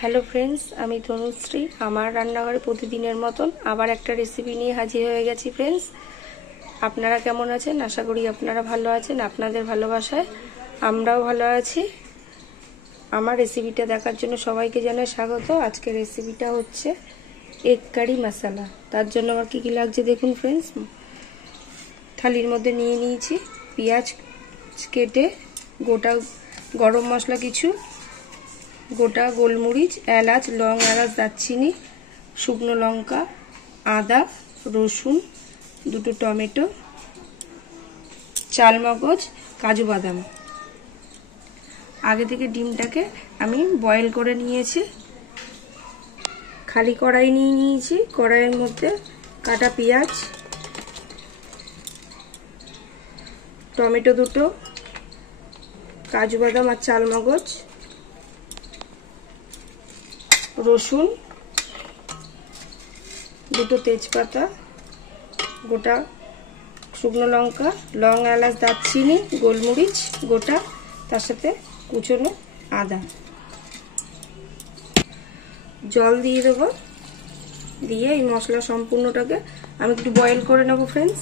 Hello friends, আমি তনুশ্রী। আমার রান্নাঘরে প্রতিদিনের মতন আবার একটা রেসিপি নিয়ে হাজির হয়ে গেছি। ফ্রেন্ডস, আপনারা কেমন আছেন? আশা করি আপনারা ভালো আছেন। আপনাদের ভালোবাসায় আমরাও ভালো আছি। আমার রেসিপিটা দেখার জন্য সবাইকে জানাই স্বাগত। আজকের রেসিপিটা হচ্ছে এগ কারি মশলা। তার জন্য আমার কী কী লাগছে দেখুন ফ্রেন্ডস। থালির মধ্যে নিয়ে নিয়েছি পেঁয়াজ কেটে, গোটা গরম মশলা কিছু, গোটা গোলমরিচ, এলাচ, লং, এলাচ, দারচিনি, শুকনো লঙ্কা, আদা, রসুন, দুটো টমেটো, চালমগজ, কাজু বাদাম। আগে থেকে ডিমটাকে আমি বয়েল করে নিয়েছি। খালি কড়াই নিয়ে নিয়েছি। কড়াইয়ের মধ্যে কাটা পেঁয়াজ, টমেটো দুটো, কাজু বাদাম আর চালমগজ, রসুন, দুটো তেজপাতা, গোটা শুকনো লঙ্কা, লং, এলাচ, দারচিনি, গোলমরিচ গোটা, তার সাথে কুচনো আদা। জল দিয়ে দেবো। দিয়ে এই মশলা সম্পূর্ণটাকে আমি একটু বয়েল করে নেব ফ্রেন্ডস।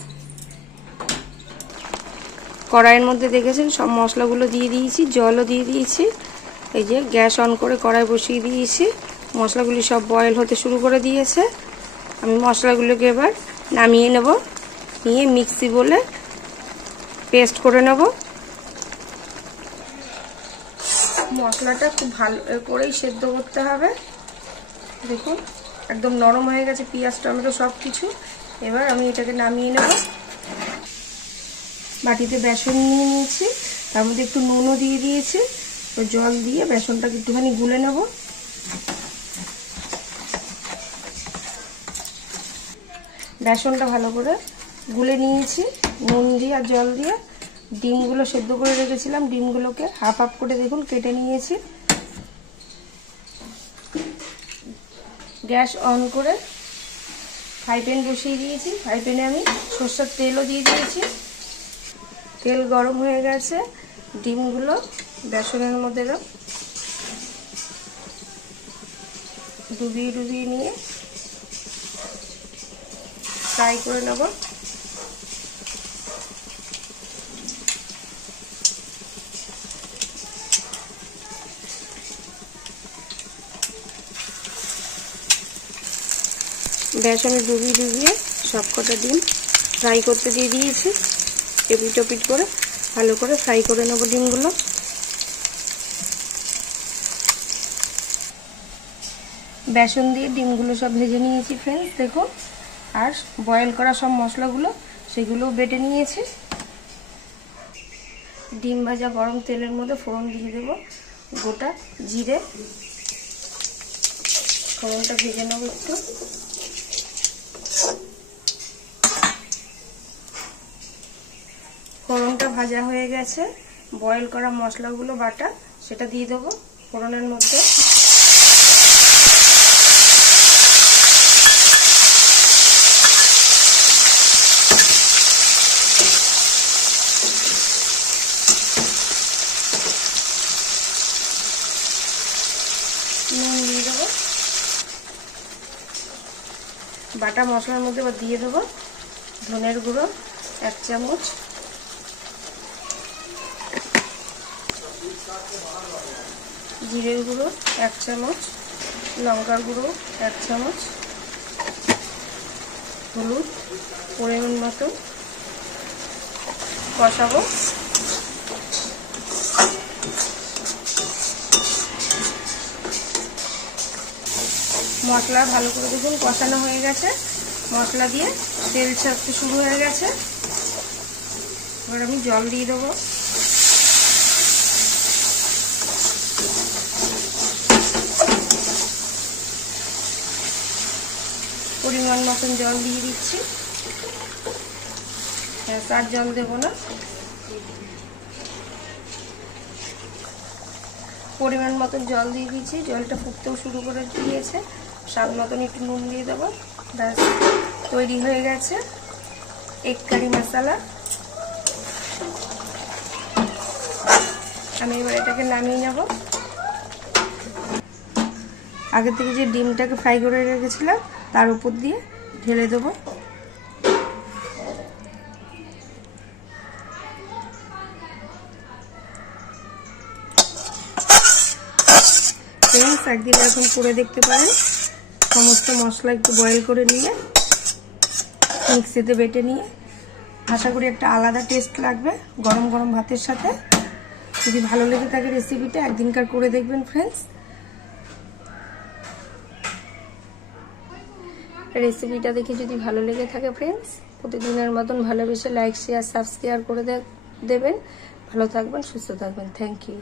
কড়াইয়ের মধ্যে দেখেছেন সব মশলাগুলো দিয়ে দিয়েছি, জলও দিয়ে দিয়েছি। এই যে গ্যাস অন করে কড়াই বসিয়ে দিয়েছি। মশলাগুলি সব বয়েল হতে শুরু করে দিয়েছে। আমি মশলাগুলোকে এবার নামিয়ে নেব। নিয়ে মিক্সি বলে পেস্ট করে নেব। মশলাটা খুব ভালো করেই সেদ্ধ করতে হবে। দেখুন একদম নরম হয়ে গেছে পেঁয়াজ, টমেটো সব কিছু। এবার আমি এটাকে নামিয়ে নেব। বাটিতে বেসন নিয়ে নিয়েছি, তার মধ্যে একটু নুনও দিয়ে দিয়েছি। জল দিয়ে বেসনটাকে একটুখানি গুলে নেব। বেসনটা ভালো করে গুলে নিয়েছি নুন দিয়ে আর জল দিয়ে। ডিমগুলো সেদ্ধ করে রেখেছিলাম, ডিমগুলোকে হাফ হাফ করে দেখুন কেটে নিয়েছি। গ্যাস অন করে ফ্রাই প্যান বসিয়ে দিয়েছি। ফ্রাই প্যানে আমি সরষের তেলও দিয়ে দিয়েছি। তেল গরম হয়ে গেছে। ডিমগুলো বেসনের মধ্যে ডুবিয়ে ডুবিয়ে নিয়ে ফ্রাই করে নেব। বেসনে ডুবিয়ে ডুবিয়ে সবকটা ডিম ফ্রাই করতে দিয়ে দিয়েছি। এপিট ওপিট করে ভালো করে ফ্রাই করে নেব ডিমগুলো। বেসন দিয়ে ডিমগুলো সব ভেজে নিয়েছি ফ্রেন্ডস দেখো। আর বয়েল করা সব মশলাগুলো সেগুলোও বেটে নিয়েছি। ডিম ভাজা গরম তেলের মধ্যে ফোড়ন দিয়ে দেব গোটা জিরে। ফোড়নটা ভেজে নেব একটু। ফোড়নটা ভাজা হয়ে গেছে। বয়েল করা মশলাগুলো বাটা সেটা দিয়ে দেবো ফোড়নের মধ্যে। নুন দিয়ে দেবো। বাটা মশলার মধ্যে এবার দিয়ে দেবো ধনের গুঁড়ো 1 চামচ, জিরের গুঁড়ো 1 চামচ, লঙ্কার গুঁড়ো 1 চামচ, হলুদ পরিমাণ মতো। কষাবো। মশলা ভালো করে দেখুন কষানো হয়ে গেছে। মশলা দিয়ে তেল ছাড়তে শুরু হয়ে গেছে। এবার আমি জল দিয়ে দেবো। পরিমাণ মতন জল দিয়ে দিচ্ছি। তার জল দেবো না। পরিমাণ মতন জল দিয়ে দিচ্ছি। জলটা ফুটতেও শুরু করে দিয়েছে। স্বাদ মতন একটু নুন দিয়ে দেবো। ব্যাস তৈরি হয়ে গেছে এগ কারি মশলা। আমি এবার এটাকে নামিয়ে নেব। আগে থেকে যে ডিমটাকে ফ্রাই করে রেখেছিলাম তার উপর দিয়ে ঢেলে দেবো। ফ্রেন্ডস, একদিন এরকম করে দেখতে পারেন। সমস্ত মশলা একটু বয়েল করে নিয়ে মিক্সিতে বেটে নিয়ে আশা করি একটা আলাদা টেস্ট লাগবে গরম গরম ভাতের সাথে। যদি ভালো লেগে থাকে রেসিপিটা একদিনকার করে দেখবেন ফ্রেন্ডস। রেসিপিটা দেখে যদি ভালো লেগে থাকে ফ্রেন্ডস, প্রতিদিনের মতন ভালোবেসে লাইক শেয়ার সাবস্ক্রাইব করে দেবেন। ভালো থাকবেন, সুস্থ থাকবেন। Thank you.